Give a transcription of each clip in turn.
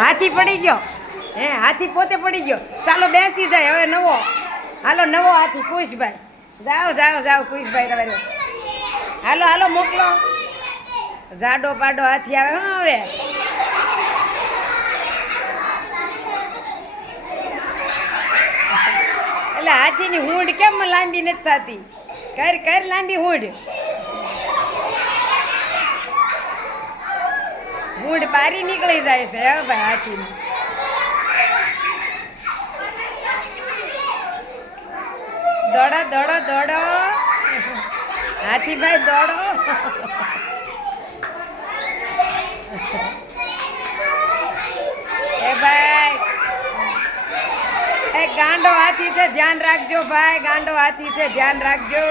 હાથી પડી ગયો. હે હાથી પોતે પડી ગયો. ચાલો બેસી જાય હવે નવો. હાલો નવો હાથી કુશભાઈ. જાઓ જાઓ જાઓ કુશભાઈ તમારે. હાલો હાલો મોકલો. જાડો પાડો હાથી આવે હા હવે. એટલે હાથીની હૂંઢ કેમ લાંબી નથી થતી? કર કર લાંબી હૂંઢ. હૂંઢ બારી નીકળી જાય છે હે ભાઈ હાથીની. દોડો દોડો દોડો હાથીભાઈ દોડો. એ ભાઈ એ ગાંડો હાથી છે ધ્યાન રાખજો ભાઈ. ગાંડો હાથી છે ધ્યાન રાખજો.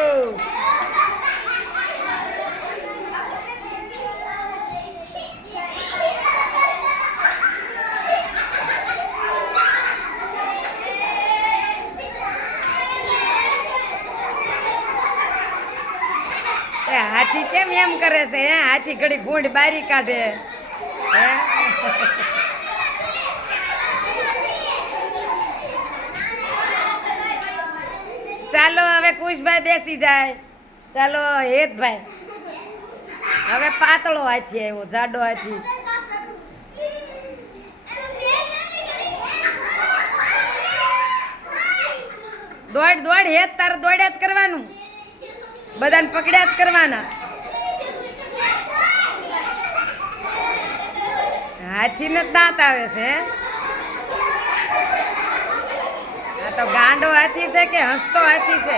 હાથી કેમ એમ કરે છે? હે હાથી ઘડી ભૂંડ બારી કાઢે. હે ચાલો હવે કુશભાઈ બેસી જાય. ચાલો હેતભાઈ. હવે પાતળો હાથી આવ્યો જાડો હાથી. દોડ દોડ હેત તારે દોડ્યા જ કરવાનું. બધાને પકડ્યા જ કરવાના. હાથીને દાંત આવે છે. આ તો ગાંડો હાથી છે કે હસતો હાથી છે?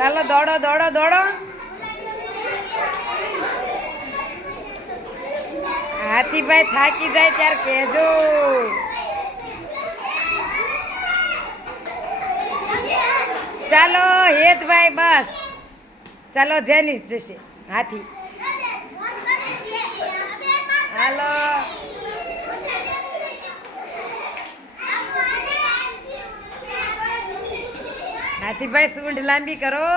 ચાલો દોડો દોડો દોડો. હાથીભાઈ થાકી જાય ત્યારે કહેજો. ચાલો હેતભાઈ બસ. ચાલો જેની જશે હાથી. હાલો હાથીભાઈ સૂંઢ લાંબી કરો.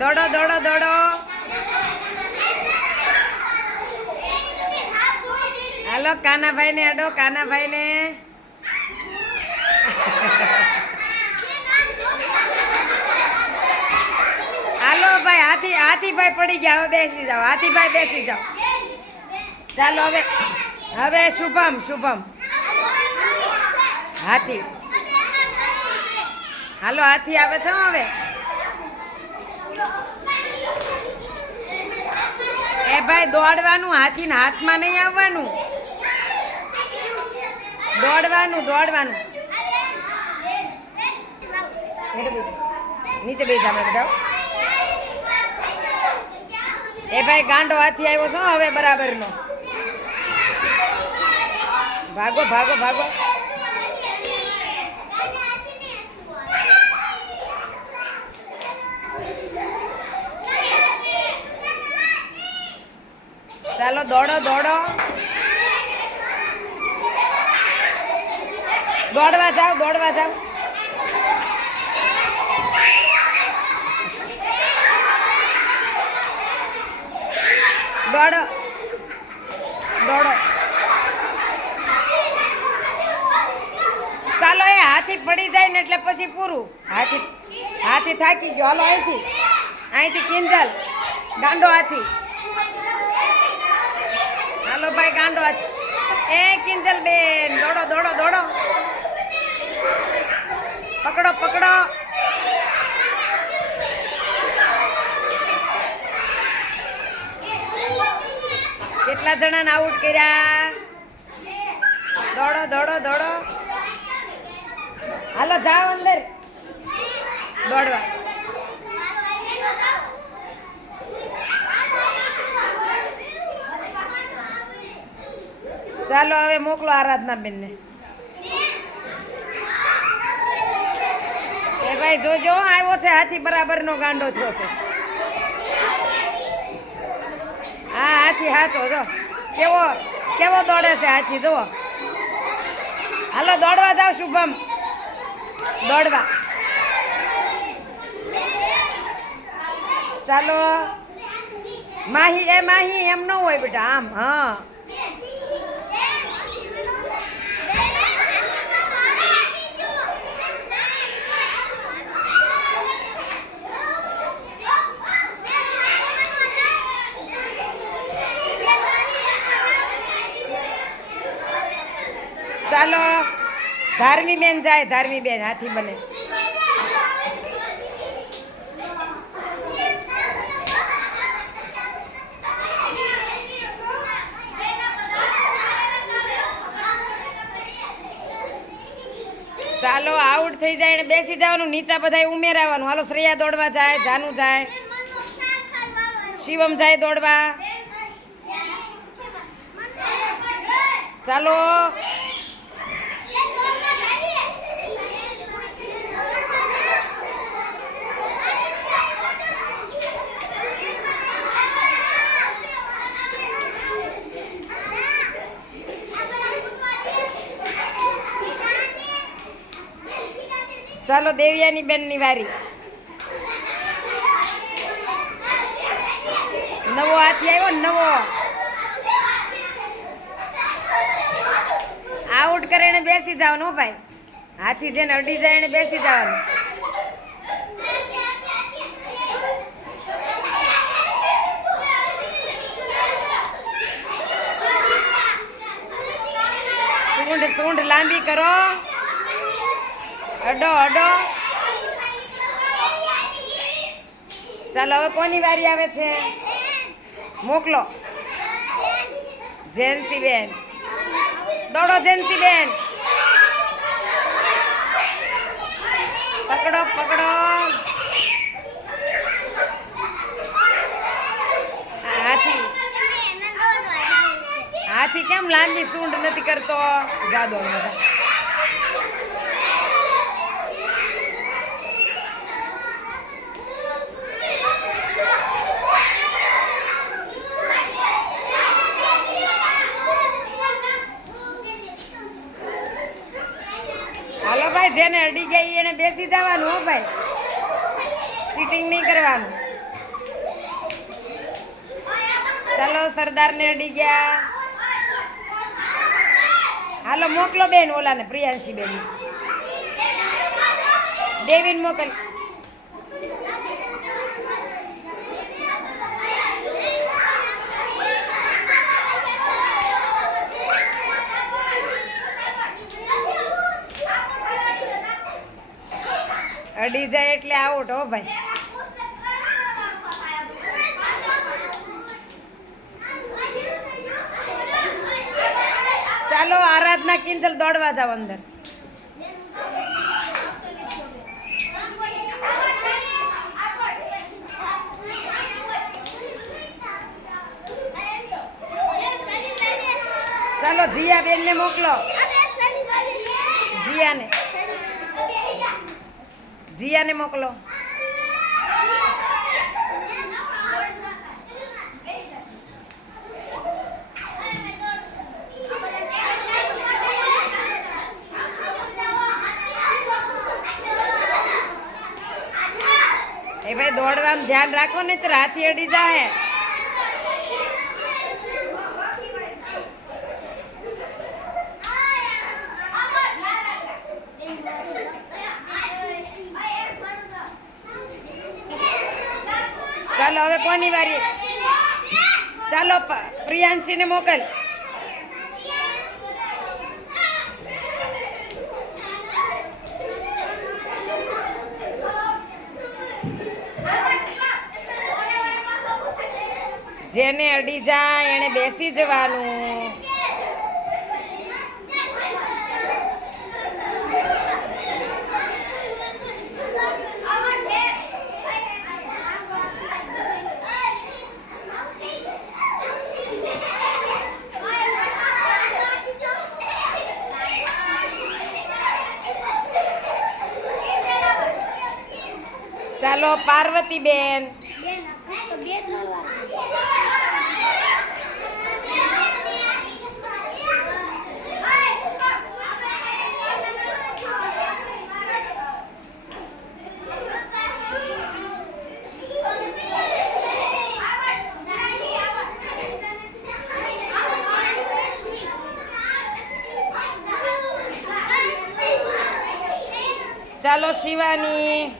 દોડો દોડો દોડો. હાલો કાનાભાઈ ને અડો. કાનાભાઈ ને હાલો ભાઈ. હાથીભાઈ પડી ગયા. હવે બેસી જાઓ હાથીભાઈ બેસી જાઓ. ચાલો હવે હવે શુભમ શુભમ હાથી. હાલો હાથી આવે છે હવે. એ ભાઈ દોડવાનું. હાથીને હાથમાં નહીં આવવાનું. દોડવાનું દોડવાનું. નીચે બે જામે બધા. એ ભાઈ ગાંડો હાથી આવ્યો છો હવે બરાબર નો. ભાગો ભાગો ભાગો. ચાલો દોડો દોડો. દોડવા જાઓ દોડવા જાઓ. દોડો દોડો. ચાલો એ હાથી પડી જાય ને એટલે પછી પૂરું. હાથી હાથી થાકી ગયો. હાલો અહીંથી અહીંથી કિંજલ ગાંડો હાથી. હાલો ભાઈ ગાંડો હાથી. એ કિંજલ બેન દોડો દોડો દોડો. પકડો પકડો. કેટલા જણાને આઉટ કર્યા? દોડો દોડો દોડો. હાલો જાઓ અંદર દોડવા. ચાલો હવે મોકલો આરાધના બેન ને. એ ભાઈ જોજો આવ્યો છે હાથી બરાબર નો ગાંડો થયો છે. સાચો જો કેવો કેવો દોડે છે હાથી જુઓ. હાલો દોડવા જાવ શુભમ, દોડવા ચાલો. માહી એમ ન હોય બેટા, આમ. હા ચાલો ધાર્મી બેન જાય, ધાર્મી બેન હાથી બને. ચાલો આઉટ થઈ જાય ને બેસી જવાનું, નીચા બધા ઉમેરાવાનું. હાલો શ્રેયા દોડવા જાય, જાનુ જાય, શિવમ જાય દોડવા. ચાલો ચાલો દેવિયાની બેનની વારી. નવો હાથી આવ્યો ને નવો. આઉટ કરે એને બેસી જવાનું. હો ભાઈ, હાથી જેને અડી જાય એને બેસી જવાનું. સૂંઢ લાંબી કરો. અડો અડો. ચાલો હવે કોની વારી આવે છે? મોકલો જેન્સી બેન. દોડો જેન્સી બેન, પકડો પકડો. હાથી કેમ લાંબી સૂંઢ નથી કરતો? જાદો હાલો ભાઈ, જેને અડી ગઈ એને બેસી જવાનું. હો ભાઈ, ચીટિંગ નહીં કરવાનું. ચાલો સરદારને અડી ગયા. હાલો મોકલો બેન ઓલાને, પ્રિયાંશી બેન. દેવીન મોકલ. અડી જાય એટલે આઉટ. હો ભાઈ, ચાલો આરાધના કિંજલ દોડવા જાવ અંદર. ચાલો જીયા બેન ને મોકલો. જીયાને મોકલો. એ ભાઈ દોડવામાં ધ્યાન રાખો ને, તો હાથી અડી જાય. ચાલો હવે કોની વારી? ચાલો પ્રિયાંશીને મોકલ. જેને અડી જાય એને બેસી જવાનું. ચાલો પાર્વતી બેન. ચાલો શિવાની.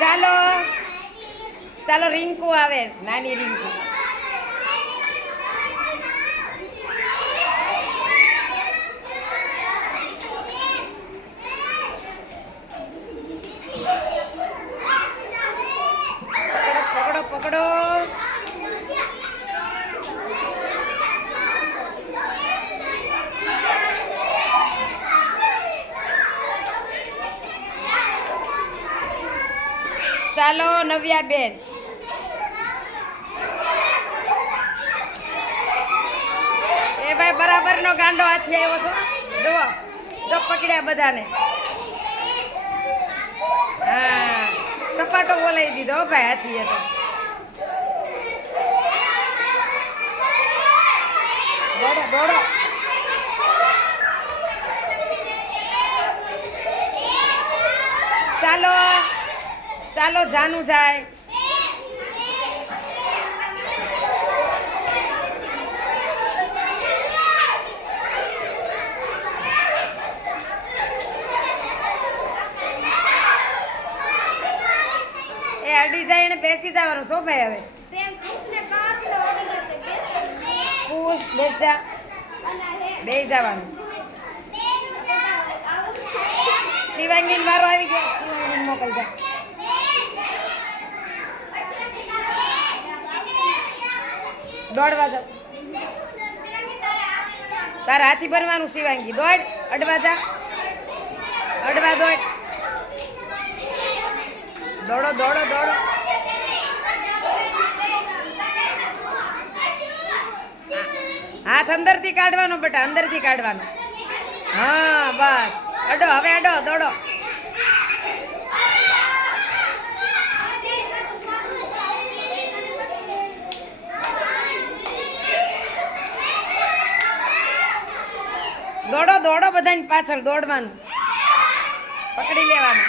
ચાલો ચાલો રિંકુ આવે, નાની રિંકુ. પકડો પકડો. ચાલો નવ્યા બેન. એ ભાઈ બરાબર નો ગાંડો હાથી આવ્યો છો. જુઓ જો પકડ્યા બધાને. હા સપાટો બોલાવી દીધો ભાઈ હાથીએ તો. દોડો દોડો. ચાલો ચાલો જાનું જાય. એ અડી જાય ને બેસી જવાનું. શું ભાઈ હવે પૂછ બેસ જા, બે જવાનું. શિવાંગીન મારો આવી ગયા. શિવાંગીન મોકલ જા. દોડવા જાવ. તારા હાથી બનવાનું શિવાંગી. દોડ અડવા જા. અડવા દોડ. દોડો દોડો દોડો. હાથ અંદરથી કાઢવાનો બેટા, અંદરથી કાઢવાનો. હા બસ અડો. હવે અડો દોડો. દોડો દોડો બધાની પાછળ દોડવાનું. પકડી લેવાનું.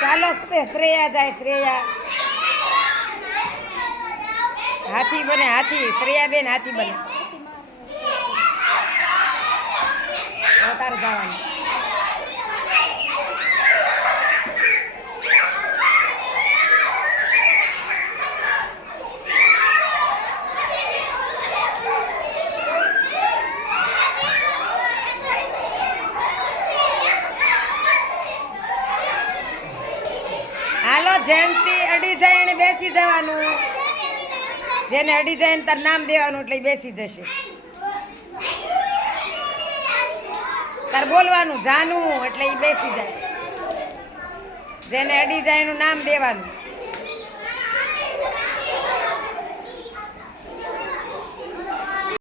ચાલો શ્રેયા જાય. શ્રેયા હાથી બને. હાથી શ્રેયા બેન હાથી બને. તારે જવાનું. હાલો જેન્ટસી અડી જાય એને બેસી જવાનું. જેને અડી જાય ને તાર નામ દેવાનું એટલે બેસી જશે. તાર બોલવાનું જાનું એટલે એ બેસી જાય. જેને અડી જાય એનું નામ દેવાનું.